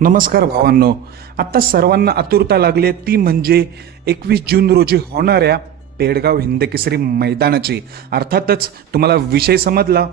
नमस्कार भावांनो. आत्ता सर्वांना आतुरता लागली आहे. ती म्हणजे एकवीस जून रोजी होणाऱ्या पेडगाव हिंदकेसरी मैदानाची. अर्थातच तुम्हाला विषय समजला?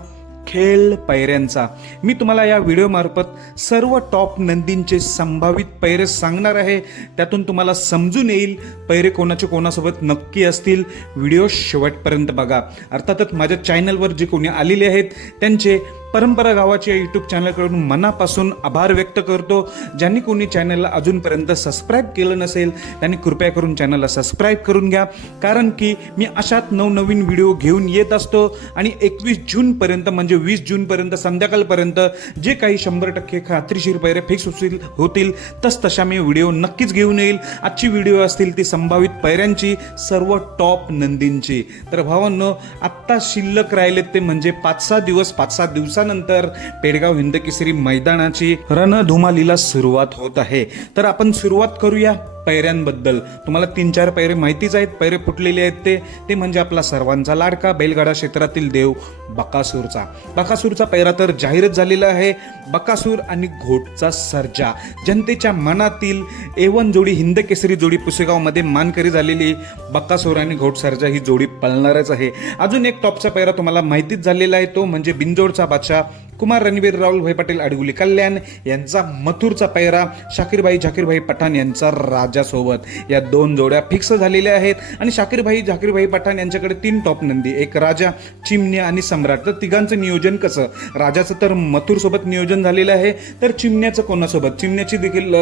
खेळ पैऱ्यांचा. मी तुम्हाला या व्हिडिओमार्फत सर्व टॉप नंदींचे संभावित पैरे सांगणार आहे. त्यातून तुम्हाला समजून येईल पैरे कोणाचे कोणासोबत नक्की असतील. व्हिडिओ शेवटपर्यंत बघा. अर्थातच माझ्या चॅनलवर जे कोणी आलेले आहेत त्यांचे परंपरा गावाच्या यूट्यूब चॅनलकडून मनापासून आभार व्यक्त करतो. ज्यांनी कोणी चॅनलला अजूनपर्यंत सबस्क्राईब केलं नसेल त्यांनी कृपया करून चॅनलला सबस्क्राईब करून घ्या. कारण की मी अशात नवनवीन व्हिडिओ घेऊन येत असतो आणि एकवीस जूनपर्यंत म्हणजे वीस जूनपर्यंत संध्याकाळपर्यंत जे काही शंभर टक्के खात्रीशीर पैरे फिक्स होतील होतील तस तशा मी व्हिडिओ नक्कीच घेऊन येईल. आजची व्हिडिओ असतील ती संभावित पैऱ्यांची सर्व टॉप नंदींची. तर भावांनो आत्ता शिल्लक राहिलेत ते म्हणजे पाच सहा दिवस पाच सात दिवसानंतर पेडगाव हिंदकेसरी मैदानाची रणधुमालीला सुरुवात होत आहे. तर आपण सुरुवात करूया. पैऱ्यांबद्दल. तुम्हाला तीन चार पैरे माहितीच आहेत पैरे फुटलेले आहेत ते. ते म्हणजे आपला सर्वांचा लाडका बैलगाडा क्षेत्रातील देव बकासूरचा. बकासूरचा पैरा तर जाहीरच झालेला आहे. बकासूर आणि घोटचा सर्जा. जनतेच्या मनातील एवन जोडी हिंद केसरी जोडी पुसेगावमध्ये मानकरी झालेली बकासूर आणि घोट सर्जा ही जोडी पळणारच आहे. अजून एक टॉपचा पैरा तुम्हाला माहितीच झालेला आहे तो म्हणजे बिंजोडचा बादशाह कुमार रणवीर राहुलभाई पाटील अडगुली कल्याण यांचा मथुरचा पैरा शाकीरभाई झाकीरभाई पठाण यांचा राजासोबत. या दोन जोड्या फिक्स झालेल्या आहेत आणि शाकीरभाई झाकीरभाई पठाण यांच्याकडे तीन टॉप नंदी एक राजा चिमण्या आणि सम्राट. तर तिघांचं नियोजन कसं? राजाचं तर मथुरसोबत नियोजन झालेलं आहे. तर चिमण्याचं कोणासोबत? चिमण्याची देखील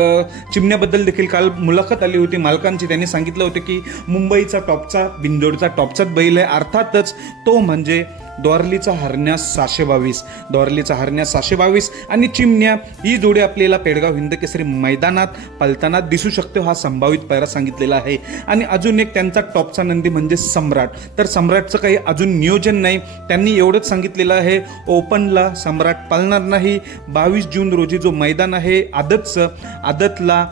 चिमण्याबद्दल देखील काल मुलाखत आली होती. मालकांची त्यांनी सांगितलं होतं की मुंबईचा टॉपचा बिंदोडचा टॉपचाच बैल आहे. अर्थातच तो म्हणजे द्वारलीचा हरण्या सहाशे बावीस द्वारलीचा हरण्या सहाशे बावीस आणि चिमण्या ही जोडी आपल्याला पेडगाव हिंदकेसरी मैदानात पलताना दिसू शकतो हा संभावित पैरा सांगितलेला आहे. आणि अजून एक त्यांचा टॉपचा नंदी म्हणजे सम्राट. तर सम्राटचं काही अजून नियोजन नाही. त्यांनी एवढंच सांगितलेलं आहे ओपनला सम्राट पालणार नाही. बावीस जून रोजी जो मैदान आहे आदतचं आदतला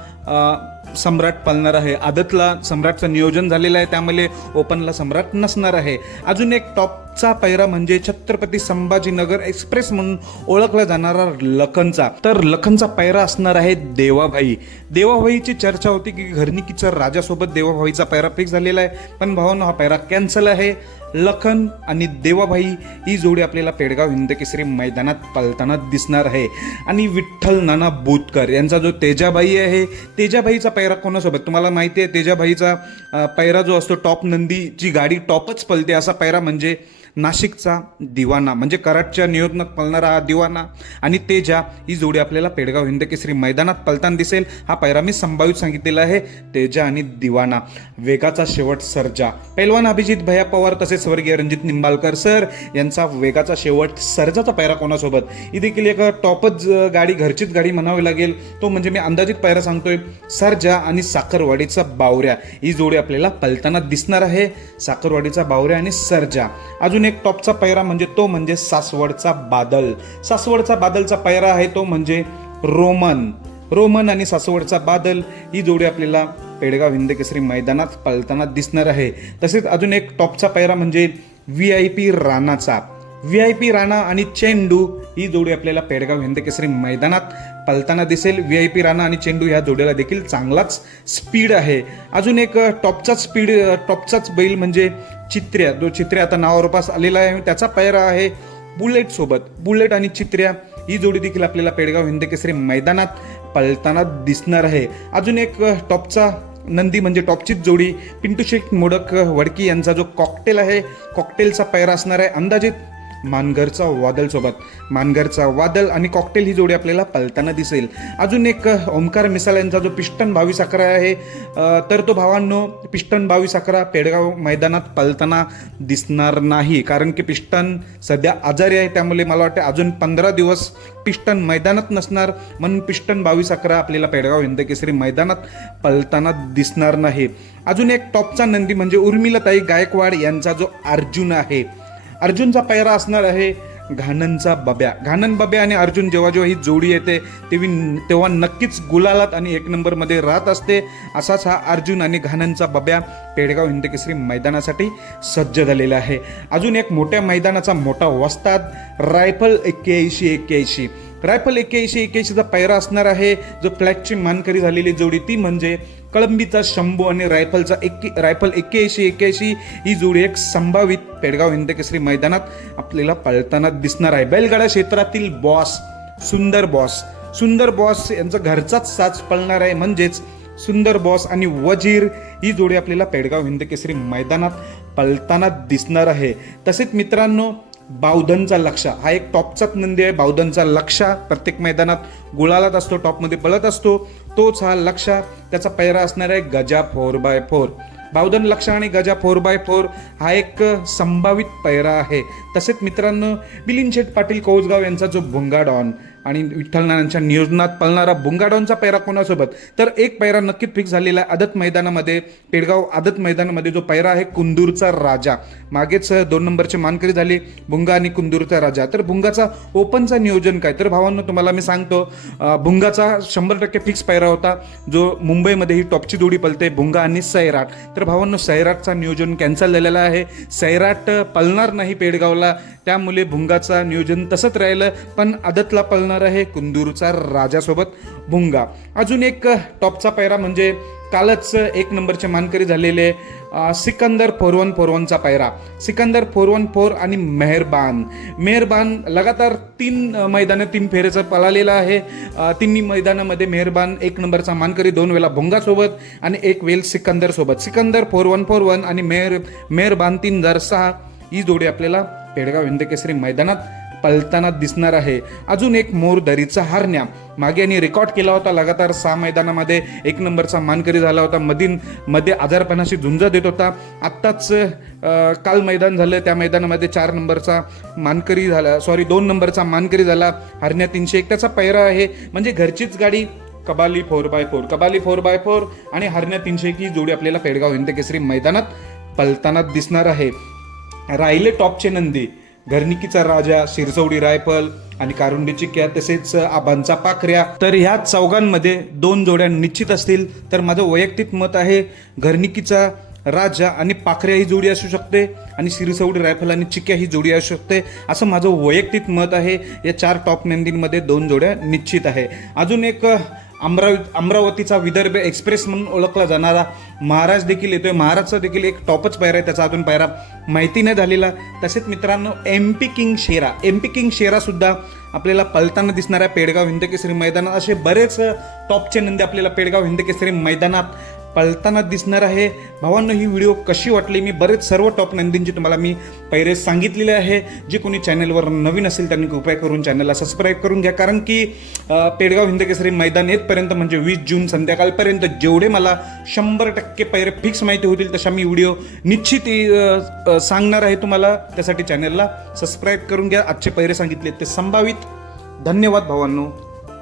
सम्राट पालणार आहे. आदतला सम्राटचं नियोजन झालेलं आहे त्यामुळे ओपनला सम्राट नसणार आहे. अजून एक टॉप टॉपचा पैरा म्हणजे छत्रपती संभाजीनगर एक्सप्रेस म्हणून ओळखला जाणारा लखनचा. तर लखनचा पैरा असणार आहे देवाभाई. देवाभाईची चर्चा होती की घरनिकीच्या राजासोबत देवाभाईचा पैरा फिक्स झालेला आहे. पण भावानं हा पैरा कॅन्सल आहे. लखन आणि देवाभाई ही जोडी आपल्याला पेडगाव हिंदकेसरी मैदानात पलताना दिसणार आहे. आणि विठ्ठल नाना बोतकर यांचा जो तेजाबाई आहे तेजाबाईचा पैरा कोणासोबत? तुम्हाला माहिती आहे तेजाबाईचा पैरा जो असतो टॉप नंदीची गाडी टॉपच पलते असा पैरा म्हणजे नाशिकचा दिवाना म्हणजे कराडच्या नियोजनात पळणारा हा दिवाना. आणि तेजा ही जोडी आपल्याला पेडगाव हिंदकेसरी मैदानात पलताना दिसेल. हा पैरा मी संभावित सांगितलेला आहे तेजा आणि दिवाना. वेगाचा शेवट सर्जा. पैलवान अभिजित भैया पवार तसेच स्वर्गीय रणजित निंबालकर सर यांचा वेगाचा शेवट सर्जाचा पैरा कोणासोबत? ही देखील एक टॉपच गाडी घरचीच गाडी म्हणावी लागेल. तो म्हणजे मी अंदाजित पैरा सांगतोय सर्जा आणि साखरवाडीचा बावऱ्या. ही जोडी आपल्याला पलताना दिसणार आहे साखरवाडीचा बावऱ्या आणि सर्जा. अजून अजून एक टॉपचा पैरा म्हणजे तो म्हणजे सासवडचा बादल. सासवडचा बादलचा पैरा आहे तो म्हणजे रोमन. रोमन आणि सासवडचा बादल ही जोडी आपल्याला पेडगाव हिंदकेसरी मैदानात पळताना दिसणार आहे. तसेच अजून एक टॉपचा पैरा म्हणजे व्ही आय पी राणाचा व्ही आय पी राणा आणि चेंडू ही जोडी आपल्याला पेडगाव हिंदकेसरी मैदानात पळताना दिसेल. व्ही आय पी राणा आणि चेंडू ह्या जोडीला देखील चांगलाच स्पीड आहे. अजून एक टॉपचाच स्पीड टॉपचाच बैल म्हणजे चित्र्या. जो चित्र्या आता नावारूपास आलेला आहे त्याचा पैरा आहे बुलेट सोबत. बुलेट आणि चित्र्या ही जोडी देखील आपल्याला पेडगाव हिंदकेसरी मैदानात पळताना दिसणार आहे. अजून एक टॉपचा नंदी म्हणजे टॉपचीच जोडी. पिंटू शेख मोडक वडकी यांचा जो कॉकटेल आहे कॉकटेलचा पैरा असणार आहे. अंदाजित मानगरचा वादलसोबत मानघरचा मानगरचा वादल आणि कॉकटेल ही जोडी आपल्याला पलताना दिसेल. अजून एक ओंकार मिसाल यांचा जो पिस्टन बावीस अकरा आहे तर तो भावांनो पिस्टन बावीस अकरा पेडगाव मैदानात पलताना दिसणार नाही. कारण की पिस्टन सध्या आजारी आहे त्यामुळे मला वाटतं अजून पंधरा दिवस पिस्टन मैदानात नसणार. म्हणून पिस्टन बावीस अकरा आपल्याला पेडगाव हिंदकेसरी मैदानात पलताना दिसणार नाही. अजून एक टॉपचा नंदी म्हणजे उर्मिलाताई गायकवाड यांचा जो अर्जुन आहे अर्जुनचा पैरा असणार आहे घाणनचा बब्या. घाणन बब्या आणि अर्जुन जेव्हा जेव्हा ही जोडी येते तेव्हा तेव्हा नक्कीच गुलालात आणि एक नंबरमध्ये राहत असते. असाच हा अर्जुन आणि घाणनचा बब्या पेडगाव हिंदकेसरी मैदानासाठी सज्ज झालेला आहे. अजून एक मोठ्या मैदानाचा मोठा वस्ताद रायफल एक्क्याऐंशी एक्क्याऐंशी. रायफल एक्क्याऐंशी एक्क्याऐंशीचा पैरा असणार आहे. जो फ्लॅटची मानकरी झालेली जोडी ती म्हणजे कळंबीचा शंभू आणि रायफलचा एक्की रायफल एक्क्याऐंशी एक्क्याऐंशी ही जोडी एक संभावित पेडगाव हिंदकेसरी मैदानात आपल्याला पळताना दिसणार आहे. बैलगाडा क्षेत्रातील बॉस सुंदर बॉस सुंदर बॉस यांचा घरचाच साज पळणार आहे. म्हणजेच सुंदर बॉस आणि वजीर ही जोडी आपल्याला पेडगाव हिंदकेसरी मैदानात पळताना दिसणार आहे. तसेच मित्रांनो बावधनचा लक्षा. हा एक टॉपचाच नंदी आहे. बावधनचा लक्षा प्रत्येक मैदानात गुळालात असतो टॉपमध्ये पळत असतो. तोच हा लक्षा. त्याचा पैरा असणार आहे Gaja four by four. Bavdhan लक्षा आणि गजा फोर बाय फोर हा एक संभावित पैरा आहे. तसेच मित्रांनो मिलिंद शेठ पाटील कौजगाव यांचा जो भुंगा डॉन आणि विठ्ठल नानांच्या नियोजनात पळणारा भुंगाडॉनचा पैरा कोणासोबत? तर एक पैरा नक्कीच फिक्स झालेला आहे आदत मैदानामध्ये पेडगाव आदत मैदानामध्ये जो पैरा आहे कुंदूरचा राजा. मागेच दोन नंबरचे मानकरी झाले भुंगा आणि कुंदूरचा राजा. तर भुंगाचा ओपनचा नियोजन काय? तर भावांनो तुम्हाला मी सांगतो भुंगाचा शंभर टक्के फिक्स पैरा होता जो मुंबईमध्ये ही टॉपची जोडी पलते भुंगा आणि सैराट. तर भावांनो सैराटचा नियोजन कॅन्सल झालेला आहे. सैराट पळणार नाही पेडगावला. त्यामुळे भुंगाचा नियोजन तसंच राहिलं. पण आदतला पळणार आहे कुंदूरचा राजासोबत भुंगा. अजून एक टॉपचा पैरा म्हणजे कालच एक नंबरचे मानकरी झालेले सिकंदर फोर वन फोर वनचा पायरा. सिकंदर फोर वन फोर आणि मेहरबान. मेहरबान लगातार तीन मैदानं तीन फेरेचं पळालेलं आहे. तिन्ही मैदानामध्ये मेहरबान एक नंबरचा मानकरी दोन वेळा भोंगासोबत आणि एक वेल सिकंदर सोबत. Sikandar four one four one आणि मेहर मेहरबान तीन हजार सहा. ही जोडी आपल्याला पेडगाव हिंदकेसरी मैदानात पळताना दिसणार आहे. अजून एक मोर दरीचा हारण्या. मागे यांनी रेकॉर्ड केला होता लगातार सहा मैदानामध्ये एक नंबरचा मानकरी झाला होता. मधीन मध्ये आजारपणाशी झुंज देत होता. आत्ताच काल मैदान झालं. त्या मैदानामध्ये चार नंबरचा मानकरी झाला सॉरी दोन नंबरचा मानकरी झाला. हरण्या तीनशे एक. त्याचा पैरा आहे. म्हणजे घरचीच गाडी Kabali four by four Kabali four by four आणि हरण्या तीनशे एक ही जोडी आपल्याला पेडगाव हिंद केसरी मैदानात पलताना दिसणार आहे. राहिले टॉपचे नंदी. घरनिकीचा राजा शिरसवडी रायफल आणि कारुंडीची कॅ तसेच आबांचा पाखऱ्या. तर ह्या चौघांमध्ये दोन जोड्या निश्चित असतील. तर माझं वैयक्तिक मत आहे घरनिकीचा राजा आणि पाखऱ्या ही जोडी असू शकते आणि सिरसवडी रायफल आणि चिक्या ही जोडी असू शकते. असं माझं वैयक्तिक मत आहे. या चार टॉप नंदींमध्ये दोन जोड्या निश्चित आहे. अजून एक अमराव अमरावतीचा विदर्भ एक्सप्रेस म्हणून ओळखला जाणारा महाराज देखील येतोय. महाराजचा देखील एक टॉपच पायरा आहे त्याचा अजून पायरा माहिती नाही झालेला. तसेच मित्रांनो M P king Shera. M P king Shera सुद्धा आपल्याला पलताना दिसणाऱ्या पेडगाव हिंदकेसरी मैदानात असे बरेच टॉपचे नंदी आपल्याला पेडगाव हिंदकेसरी मैदानात पळताना दिसणार आहे. भावांनो ही व्हिडिओ कशी वाटली? मी बरेच सर्व टॉप नंदींची तुम्हाला मी पहिले सांगितलेले आहे. जे कोणी चॅनलवर नवीन असेल त्यांनी कृपया करून चॅनलला सबस्क्राईब करून घ्या. कारण की पेडगाव हिंदकेसरी मैदान येतपर्यंत म्हणजे वीस जून संध्याकाळपर्यंत जेवढे मला शंभर टक्के पैरे फिक्स माहिती होतील तशा मी व्हिडिओ निश्चित सांगणार आहे तुम्हाला. त्यासाठी चॅनलला सबस्क्राईब करून घ्या. आजचे पैरे सांगितले ते संभावित. धन्यवाद भावांनो.